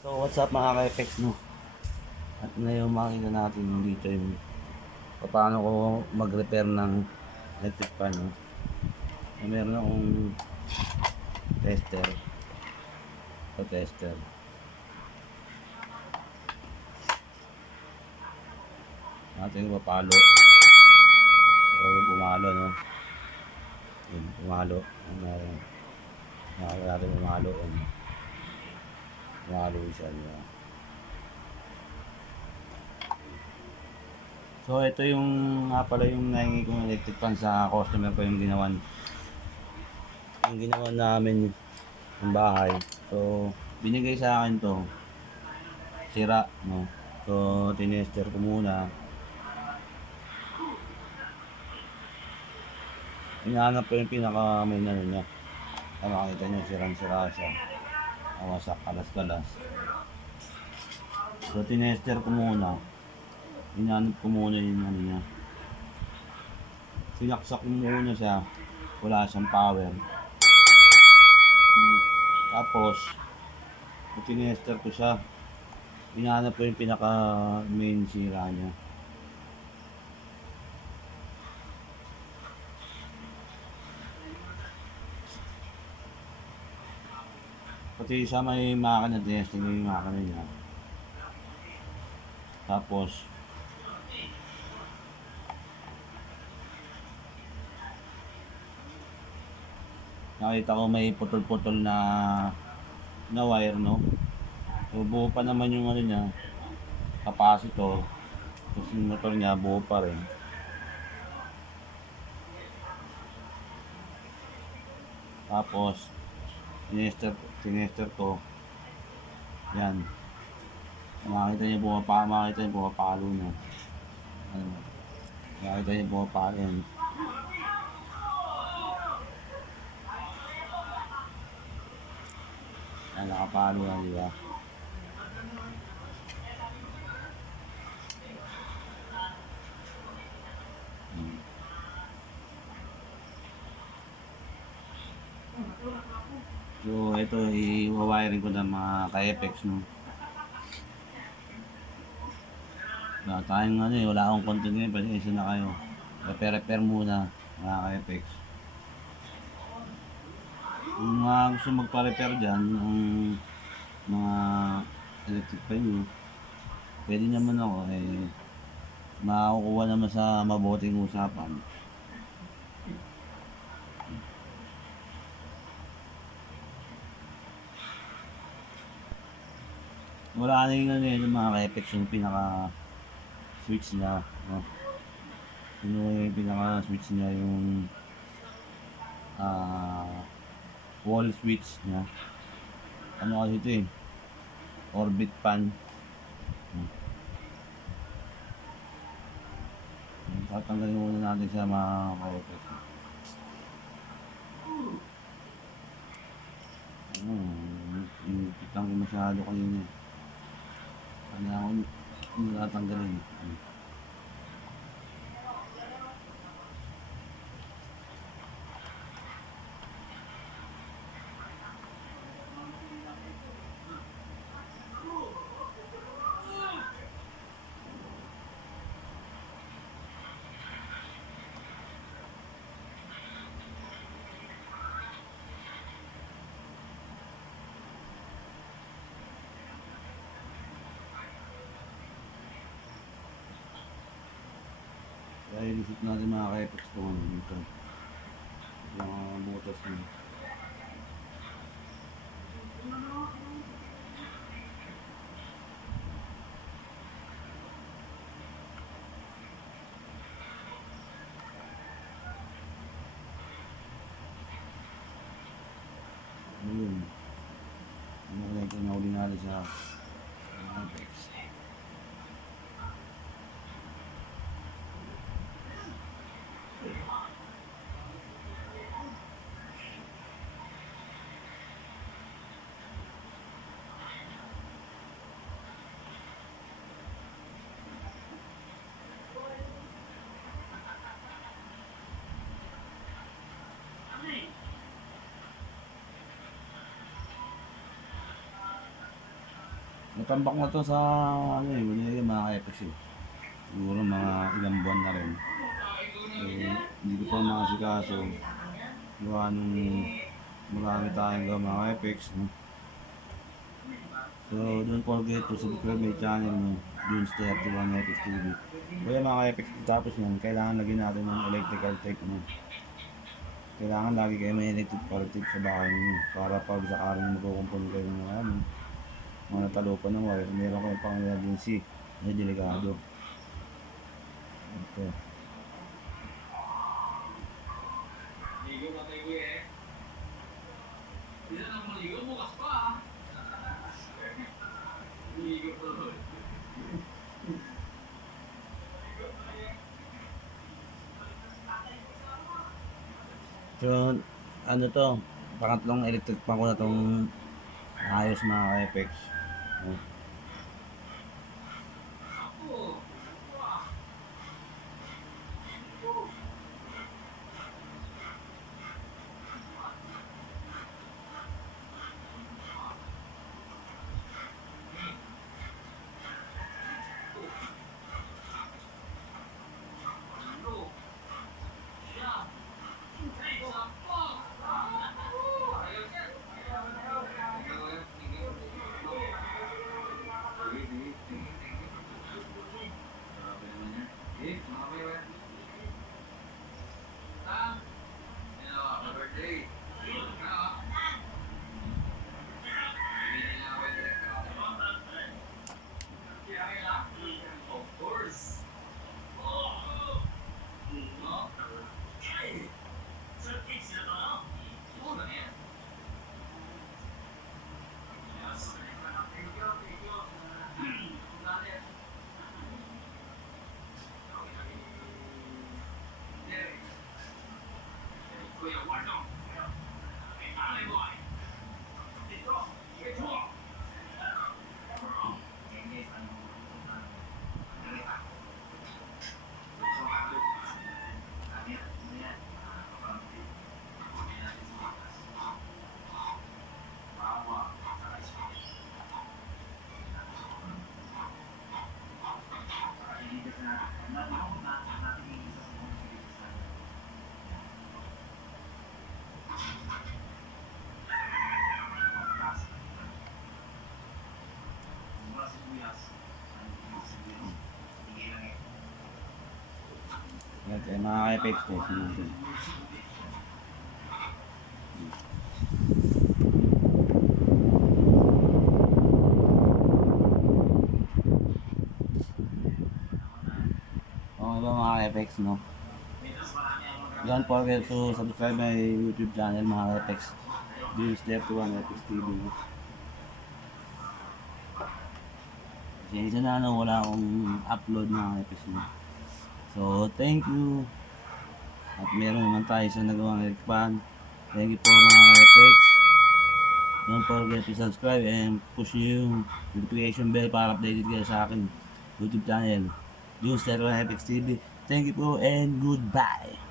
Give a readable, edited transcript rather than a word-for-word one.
So what's up mga ka-FX, no? At ngayon makikita natin dito yung paano ko mag-repair ng electric fan, no? So, meron akong tester. Ito tester. Natin yung papalo. So pumalo, no? Yun, pumalo. Meron. Nakakita natin pumalo. Yun. Pumalo siya, di ba? So ito yung nga pala yung nahingi kong electric fan sa customer ko, yung ginawa namin ng bahay. So binigay sa akin to sira, no? So tinester ko muna, hinahanap ko yung pinaka main ano niya. Makikita nyo sirang sira siya, wasak, kalas kalas. So tinester ko muna, hinahanap ko muna yung ano niya, sinaksak ko muna siya, wala siyang power. Tapos tinester ko siya, hinahanap ko yung pinaka main sira niya. Pati sa may makina, testing yung makina niya. Tapos nakita ko may putol-putol na wire, no? So buo pa naman yung ano niya, capacitor. Tapos yung motor niya buo pa rin. Tapos tinester ko. Yan. Makita niyo pumapalo na. Ano? Makita niyo pumapalo yan. Yan, nakapalo na, di ba? So ito i-wiring ko ng mga ka-FX, no. Wala tayong ano wala akong content ngayon, pasensya na kayo. Repair muna mga ka-FX. Kung gusto magpa-repair dyan ng mga electric fan nyo, pwede naman ako, makakukuha naman sa mabuting usapan. Wala na yung ano yung mga ka-FX, yung pinaka switch niya, no? Yung pinaka switch niya, yung wall switch niya. Ano kasi ito orbit fan. Tatanggalin muna natin sa mga ka-FX. Kitang ko masyado kanina. Ano ako natanggalin. Kaya inisip natin mga ka-FX kung ano ito. Yung butas niya. Ayun. Ito na uli natin sa FX. Natambak na to sa ano eh, wala yung mga epics eh. Siguro mga ilang buwan na rin. Eh, hindi ko pa makasikaso. Gawa nung marami tayong gawa mga epics. No? So, don't forget to subscribe my channel mo, Dunes 31 Epics TV. Kaya mga epics, tapos yan, kailangan lagyan natin ng electrical tape mo. Kailangan lagi kayo may electrical tape sa bahay niyo para pag sakaling magkukumpon kayo ng mga natalupan ng wire, meron kayong pang emergency na delikado. Ito. So, ano to, pangatlong electric pan ko na tong ayos mga ka-FX. Okay, mga ka-FX ko. Okay ba mga ka-FX, no? Don't forget to subscribe my YouTube channel mga ka-FX. Dunes 31 Epics TV. Kasi na ano, wala akong upload mga epics mo. So, thank you. At meron naman tayo sa nagawang expand. Thank you po mga epics. Don't forget to subscribe and push yung notification bell para updated kayo sa akin YouTube channel. Dunes 31 Epics TV. Thank you po and goodbye.